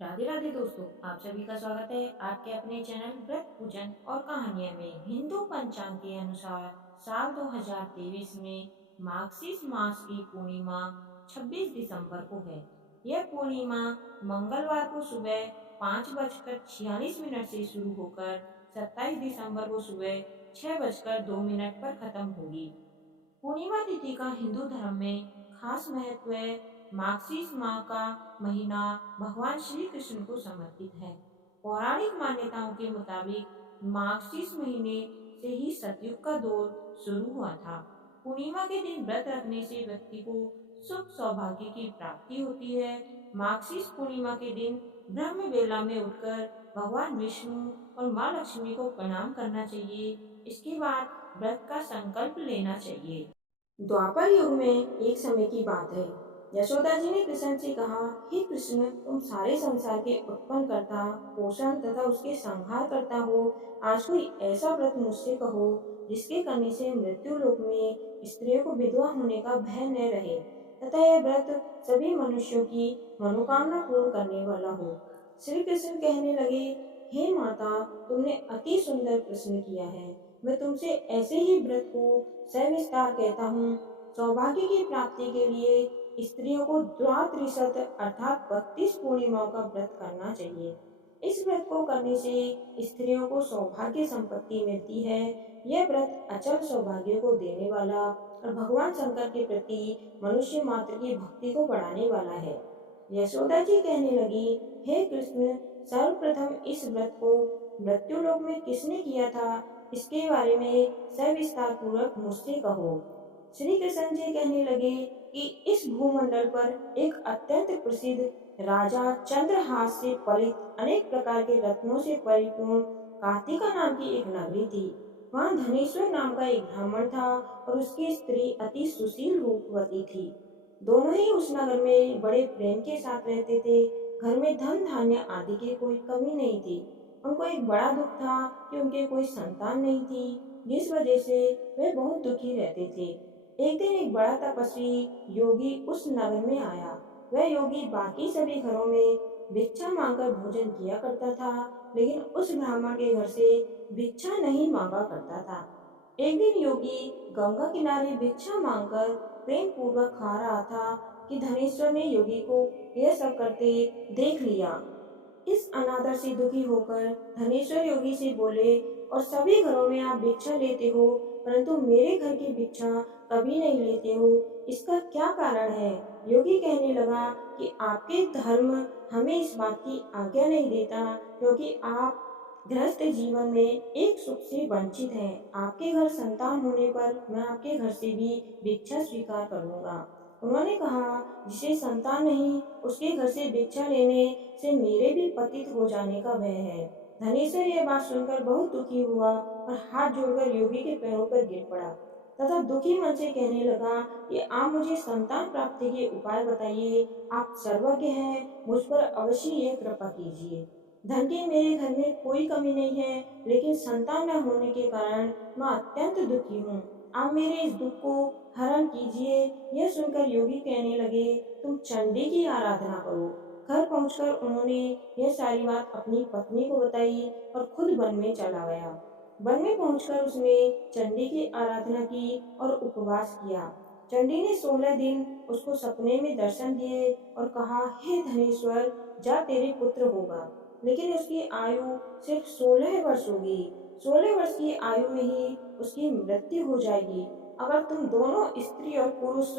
राधे राधे दोस्तों, आप सभी का स्वागत है आपके अपने चैनल व्रत पूजन और कहानियां में। हिंदू पंचांग के अनुसार साल 2023 में मार्गशीर्ष मास की पूर्णिमा 26 दिसंबर को है। यह पूर्णिमा मंगलवार को सुबह 5:46 से शुरू होकर 27 दिसंबर को सुबह 6:02 पर खत्म होगी। पूर्णिमा तिथि का हिंदू धर्म में खास महत्व है। मार्गशीर्ष माह का महीना भगवान श्री कृष्ण को समर्पित है। पौराणिक मान्यताओं के मुताबिक मार्गशीर्ष महीने से ही सतयुग का दौर शुरू हुआ था। पूर्णिमा के दिन व्रत रखने से व्यक्ति को सुख सौभाग्य की प्राप्ति होती है। मार्गशीर्ष पूर्णिमा के दिन ब्रह्म बेला में उठकर भगवान विष्णु और माँ लक्ष्मी को प्रणाम करना चाहिए। इसके बाद व्रत का संकल्प लेना चाहिए। द्वापर युग में एक समय की बात है। यशोदा जी ने कृष्ण से कहा, हे कृष्ण, तुम सारे संसार के उत्पन्न करता, पोषण तथा उसके संहार करता हो। आज कोई ऐसा व्रत मुझसे कहो जिसके करने से मृत्यु लोक में स्त्रियों को विधवा होने का भय न रहे तथा यह व्रत सभी मनुष्यों की मनोकामना पूर्ण करने वाला हो। श्री कृष्ण कहने लगे, हे माता, तुमने अति सुंदर प्रश्न किया है। मैं तुमसे ऐसे ही व्रत को सविस्तार कहता हूँ। सौभाग्य की प्राप्ति के लिए स्त्रियों को द्वात्रिशत अर्थात 32 पूर्णिमाओं का व्रत करना चाहिए। इस व्रत को करने से स्त्रियों को सौभाग्य संपत्ति मिलती है। यह व्रत अचल सौभाग्य को देने वाला और भगवान शंकर के प्रति मनुष्य मात्र की भक्ति को बढ़ाने वाला है। यशोदा जी कहने लगी, हे कृष्ण, सर्वप्रथम इस व्रत को मृत्युलोक में किसने किया था, इसके बारे में सविस्तार पूर्वक मुझसे कहो। श्री कृष्ण जी कहने लगे कि इस भूमंडल पर एक अत्यंत प्रसिद्ध राजा चंद्रहास से पलित अनेक प्रकार के रत्नों से परिपूर्ण कार्तिका नाम की एक नगरी थी। वहाँ धनेश्वर नाम का एक ब्राह्मण था और उसकी स्त्री अति सुशील रूपवती थी। दोनों ही उस नगर में बड़े प्रेम के साथ रहते थे। घर में धन धान्य आदि की कोई कमी नहीं थी। उनको एक बड़ा दुख था कि उनके कोई संतान नहीं थी, जिस वजह से वे बहुत दुखी रहते थे। एक दिन एक बड़ा तपस्वी योगी उस नगर में आया। वह योगी बाकी सभी घरों में भिक्षा मांगकर भोजन किया करता था, लेकिन उस ब्राह्मण के घर से भिक्षा नहीं मांगा करता था। एक दिन योगी गंगा किनारे भिक्षा मांगकर प्रेम पूर्वक खा रहा था कि धनेश्वर ने योगी को यह सब करते देख लिया। इस अनादर से दुखी होकर धनेश्वर योगी से बोले, और सभी घरों में आप भिक्षा लेते हो, परंतु मेरे घर की भिक्षा कभी नहीं लेते हो, इसका क्या कारण है? योगी कहने लगा कि आपके धर्म हमें इस बात की आज्ञा नहीं देता, क्योंकि आप गृहस्थ जीवन में एक सुख से वंचित हैं। आपके घर संतान होने पर मैं आपके घर से भी भिक्षा स्वीकार करूंगा। उन्होंने कहा, जिसे संतान नहीं उसके घर से भिक्षा लेने से मेरे भी पतित हो जाने का भय है। धनेश्वर यह बात सुनकर बहुत दुखी हुआ और हाथ जोड़कर योगी के पैरों पर गिर पड़ा तथा दुखी मन से कहने लगा कि आप मुझे संतान प्राप्ति के उपाय बताइए। आप सर्वज्ञ हैं, मुझ पर अवश्य यह कृपा कीजिए। धन की मेरे घर में कोई कमी नहीं है, लेकिन संतान न होने के कारण मैं अत्यंत दुखी हूँ। आप मेरे इस दुख को हरण कीजिए। यह सुनकर योगी कहने लगे, तुम चंडी की आराधना करो। घर पहुंचकर उन्होंने यह सारी बात अपनी पत्नी को बताई और खुद वन में चला गया। वन में पहुंचकर उसने चंडी की आराधना की और उपवास किया। चंडी ने 16 दिन उसको सपने में दर्शन दिए और कहा, हे धनेश्वर, जा तेरे पुत्र होगा। लेकिन उसकी आयु सिर्फ 16 वर्ष होगी। 16 वर्ष की आयु में ही उसकी मृत्यु हो जाएगी। अगर तुम दोनों स्त्री और पुरुष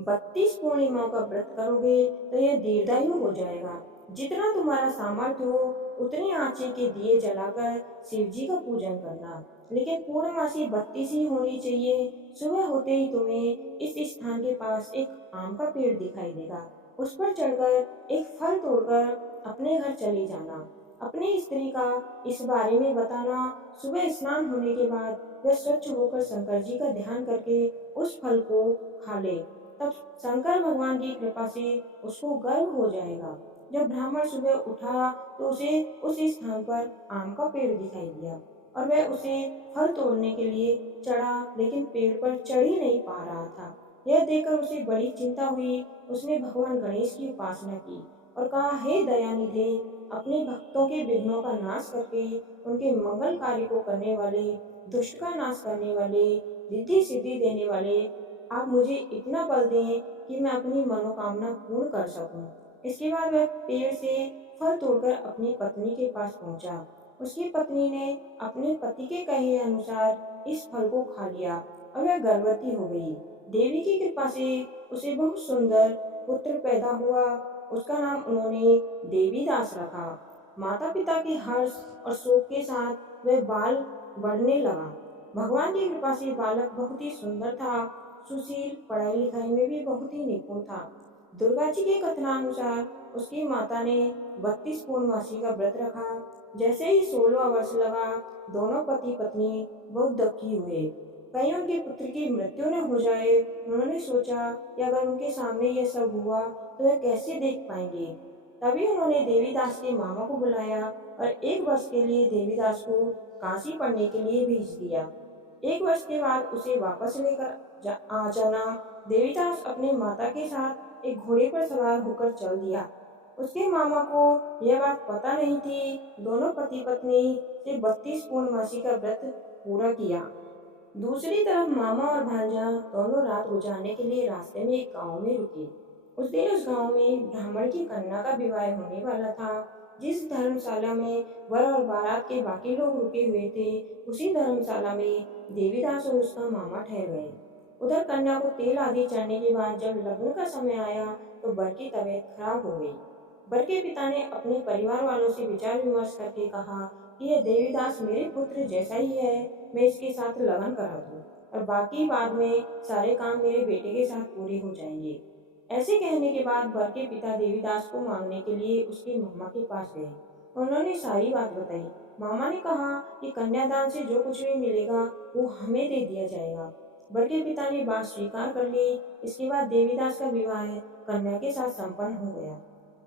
32 पूर्णिमाओं का व्रत करोगे तो यह दीर्घायु हो जाएगा। जितना तुम्हारा सामर्थ्य हो उतने आंचे के दिए जलाकर शिव जी का पूजन करना, लेकिन पूर्णमासी 32 ही होनी चाहिए। सुबह होते ही तुम्हें इस स्थान के पास एक आम का पेड़ दिखाई देगा। उस पर चढ़कर एक फल तोड़कर अपने घर चले जाना। अपनी स्त्री का इस बारे में बताना। सुबह स्नान होने के बाद वह स्वच्छ होकर शंकर जी का ध्यान करके उस फल को खा ले। तब शंकर भगवान की कृपा से उसको गर्व हो जाएगा। जब ब्राह्मण सुबह उठा तो उसे उस स्थान पर आम का पेड़ दिखाई दिया और वह उसे फल तोड़ने के लिए चढ़ा, लेकिन पेड़ पर चढ़ ही नहीं पा रहा था। यह देखकर उसे बड़ी चिंता हुई। उसने भगवान गणेश की उपासना की और कहा, हे दयानिधे, अपने भक्तों के विघ्नों का नाश करके उनके मंगल कार्य को करने वाले, दुष्ट का नाश करने वाले, रिद्धि सिद्धि देने वाले, आप मुझे इतना बल दें कि मैं अपनी मनोकामना पूर्ण कर सकूं। इसके बाद वह पेड़ से फल तोड़कर अपनी पत्नी के पास पहुंचा। उसकी पत्नी ने अपने पति के कहे अनुसार इस फल को खा लिया और वह गर्भवती हो गई। देवी की कृपा से उसे बहुत सुंदर पुत्र पैदा हुआ। उसका नाम उन्होंने देवीदास रखा। माता पिता के हर्ष और शोक के साथ वह बाल बढ़ने लगा। भगवान की कृपा से बालक बहुत ही सुंदर था, सुशील, पढ़ाई लिखाई में भी बहुत ही निपुण था। दुर्गा जी के कथनानुसार उसकी माता ने 32 पूर्णमासी का व्रत रखा। जैसे ही 16वां वर्ष लगा, दोनों पति पत्नी बहुत दुखी हुए। कहीं उनके पुत्र की मृत्यु न हो जाए। उन्होंने सोचा कि अगर उनके सामने यह सब हुआ तो वह कैसे देख पाएंगे। तभी उन्होंने देवीदास के मामा को बुलाया और 1 वर्ष के लिए देवीदास को काशी पढ़ने के लिए भेज दिया। 1 वर्ष के बाद उसे वापस लेकर आ जाना। देवीदास अपने माता के साथ एक घोड़े पर सवार होकर चल दिया। उसके मामा को यह बात पता नहीं थी। दोनों पति पत्नी से 32 पूर्णमासी का व्रत पूरा किया। दूसरी तरफ मामा और भांजा दोनों रात गुजारने के लिए रास्ते में एक गांव में रुके। उस दिन उस गांव में ब्राह्मण की कन्या का विवाह होने वाला था। जिस धर्मशाला में वर और बारात के बाकी लोग रुके हुए थे, उसी धर्मशाला में देवीदास और उसका मामा ठहर गए। उधर कन्या को तेल आदि चढ़ने के बाद जब लग्न का समय आया तो वर की तबीयत खराब हो गई। वर के पिता ने अपने परिवार वालों से विचार विमर्श करके कहा कि यह देवीदास मेरे पुत्र जैसा ही है, मैं इसके साथ लगन करा दूं और बाकी बाद में सारे काम मेरे बेटे के साथ पूरे हो जाएंगे। ऐसे कहने के बाद वर के पिता देवीदास को मांगने के लिए उसके मामा के पास गए। उन्होंने सारी बात बताई। मामा ने कहा कि कन्यादान से जो कुछ भी मिलेगा वो हमें दे दिया जाएगा। वर के पिता ने बात स्वीकार कर ली। इसके बाद देवीदास का विवाह कन्या के साथ संपन्न हो गया।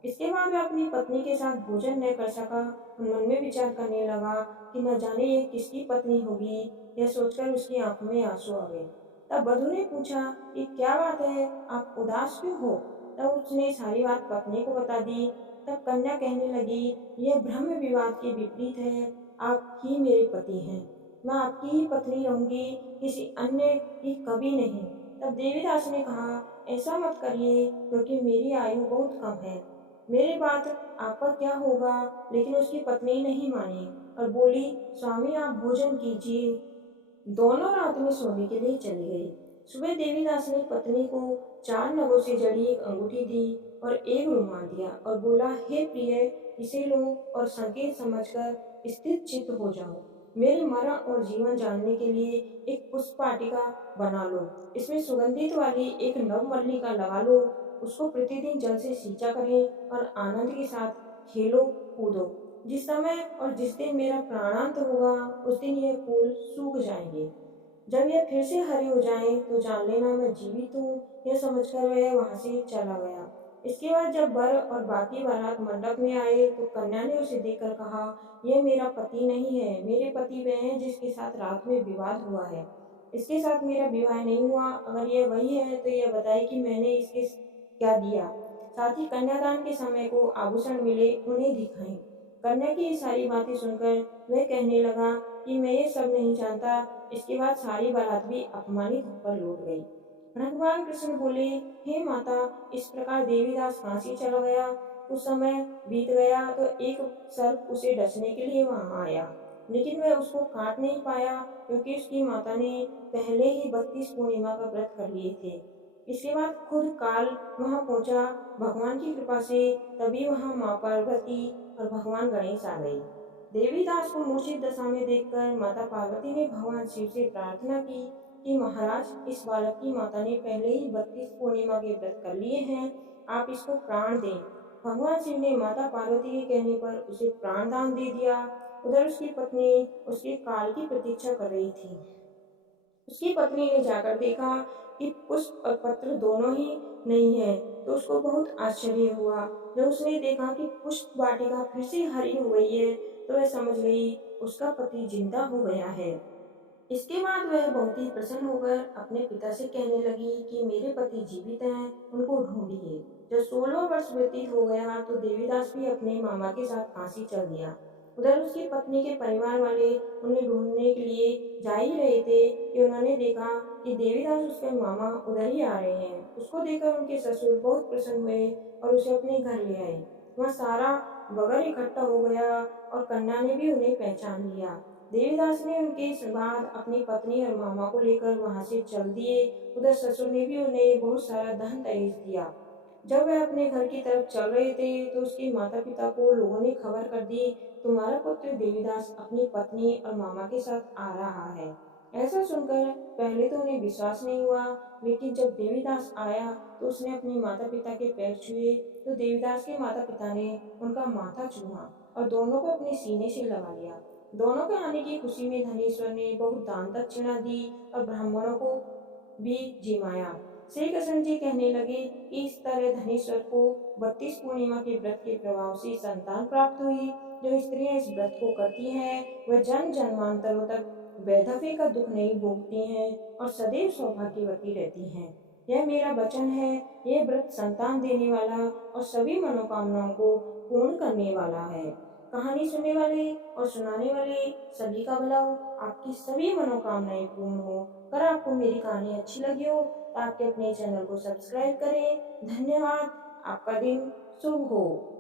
इसके बाद वह अपनी पत्नी के साथ भोजन न कर सका। मन में विचार करने लगा कि न जाने ये किसकी पत्नी होगी। यह सोचकर उसकी आंखों में आंसू आ गए। तब वधू ने पूछा कि क्या बात है, आप उदास क्यों हो। तब उसने सारी बात पत्नी को बता दी। तब कन्या कहने लगी, यह ब्रह्म विवाद के विपरीत है। आप ही मेरे पति हैं, मैं आपकी ही पत्नी रहूंगी, किसी अन्य की कभी नहीं। तब देवीदास ने कहा, ऐसा मत करिए क्योंकि मेरी आयु बहुत कम है। मेरी बात आप पर क्या होगा। लेकिन उसकी पत्नी नहीं मानी और बोली, स्वामी आप भोजन कीजिए। दोनों रात में सोने के लिए चले गए। सुबह देवीदास ने पत्नी को 4 नगों से जड़ी एक अंगूठी दी और एक रुमाल दिया और बोला, हे प्रिय, इसे लो और संकेत समझकर स्थिर चित्त हो जाओ। मेरे मरण और जीवन जानने के लिए एक पुष्प वाटिका बना लो। इसमें सुगंधित वाली एक नवमल्लिका लगा लो। उसको प्रतिदिन जल से सींचा करें और आनंद के साथ खेलो कूदो। जिस समय और जिस दिन मेरा प्राणांत होगा उस दिन यह फूल सूख जाएंगे। जब यह फिर से हरे हो जाएं तो जान लेना मैं जीवित हूँ। यह समझकर वह वहां से चला गया। इसके बाद जब वर और बाकी बारात मंडप में आए तो कन्या ने उसे देखकर कहा, यह मेरा पति नहीं है, मेरे पति वह है जिसके साथ रात में विवाद हुआ है। इसके साथ मेरा विवाह नहीं हुआ। अगर यह वही है तो यह बताए कि मैंने इसके क्या दिया। साथ ही कन्यादान के समय को आभूषण मिले उन्हें दिखाएं। कन्या की ये सारी बातें सुनकर वह कहने लगा कि मैं ये सब नहीं जानता। इसके बाद सारी बारात भी अपमानित होकर लौट गई। भगवान कृष्ण बोले, हे माता, इस प्रकार देवीदास काशी चला गया। कुछ समय बीत गया तो एक सर्प उसे डसने के लिए वहां आया, लेकिन वह उसको काट नहीं पाया क्योंकि उसकी माता ने पहले ही 32 पूर्णिमा का व्रत कर लिए थे। इसके बाद खुद काल वहां पहुंचा। भगवान की कृपा से तभी वहां माँ पार्वती और भगवान गणेश आ गए। देवीदास को मूर्छित दशा में देखकर माता पार्वती ने भगवान शिव से प्रार्थना की कि महाराज, इस बालक की माता ने पहले ही 32 पूर्णिमा के व्रत कर लिए हैं, आप इसको प्राण दें। भगवान शिव ने माता पार्वती के कहने पर उसे प्राण दान दे दिया। उधर उसकी पत्नी उसके काल की प्रतीक्षा कर रही थी। उसकी पत्नी ने जाकर देखा कि पुष्प और पत्र दोनों ही नहीं है तो उसको बहुत आश्चर्य हुआ। जब उसने देखा कि पुष्प वाटिका फिर से हरी हो गई है तो वह समझ गई उसका पति जिंदा हो गया है। इसके बाद वह बहुत ही प्रसन्न होकर अपने पिता से कहने लगी कि मेरे पति जीवित हैं, उनको ढूंढिए। जब 16 वर्ष व्यतीत हो गया तो देवीदास भी अपने मामा के साथ काशी चल दिया। उधर उसकी पत्नी के परिवार वाले उन्हें ढूंढने के लिए जा ही रहे थे कि उन्होंने देखा कि देवीदास उसके मामा उधर ही आ रहे हैं। उसको देखकर उनके ससुर बहुत प्रसन्न हुए और उसे अपने घर ले आए। वह सारा बगर इकट्ठा हो गया और कन्या ने भी उन्हें पहचान लिया। देवीदास ने उनके इस बाद अपनी पत्नी और मामा को लेकर वहां से चल दिए। उधर ससुर ने भी उन्हें बहुत सारा धन दहेज दिया। जब वह अपने घर की तरफ चल रहे थे तो उसके माता पिता को लोगों ने खबर कर दी, तुम्हारा पुत्र देवीदास अपनी पत्नी और मामा के साथ आ रहा है। ऐसा सुनकर पहले तो उन्हें विश्वास नहीं हुआ, लेकिन जब देवीदास आया तो उसने अपने माता पिता के पैर छुए तो देवीदास के माता पिता ने उनका माथा चूमा और दोनों को अपने सीने से लगा लिया। दोनों के आने की खुशी में धनेश्वर ने बहुत दान दक्षिणा दी और ब्राह्मणों को भी जिमाया। श्री कृष्ण जी कहने लगे कि इस तरह धनेश्वर को 32 पूर्णिमा के व्रत के प्रभाव से संतान प्राप्त हुई। जो स्त्रियां इस व्रत को करती हैं वह जन्म जन्मांतरों तक वैधव्य का दुख नहीं भोगती हैं और सदैव सौभाग्यवती रहती हैं। यह मेरा वचन है। यह व्रत संतान देने वाला और सभी मनोकामनाओं को पूर्ण करने वाला है। कहानी सुनने वाले और सुनाने वाले सभी का भला हो, आपकी सभी मनोकामनाएं पूर्ण हो। अगर आपको मेरी कहानी अच्छी लगी हो तो आपके अपने चैनल को सब्सक्राइब करें। धन्यवाद। आपका दिन शुभ हो।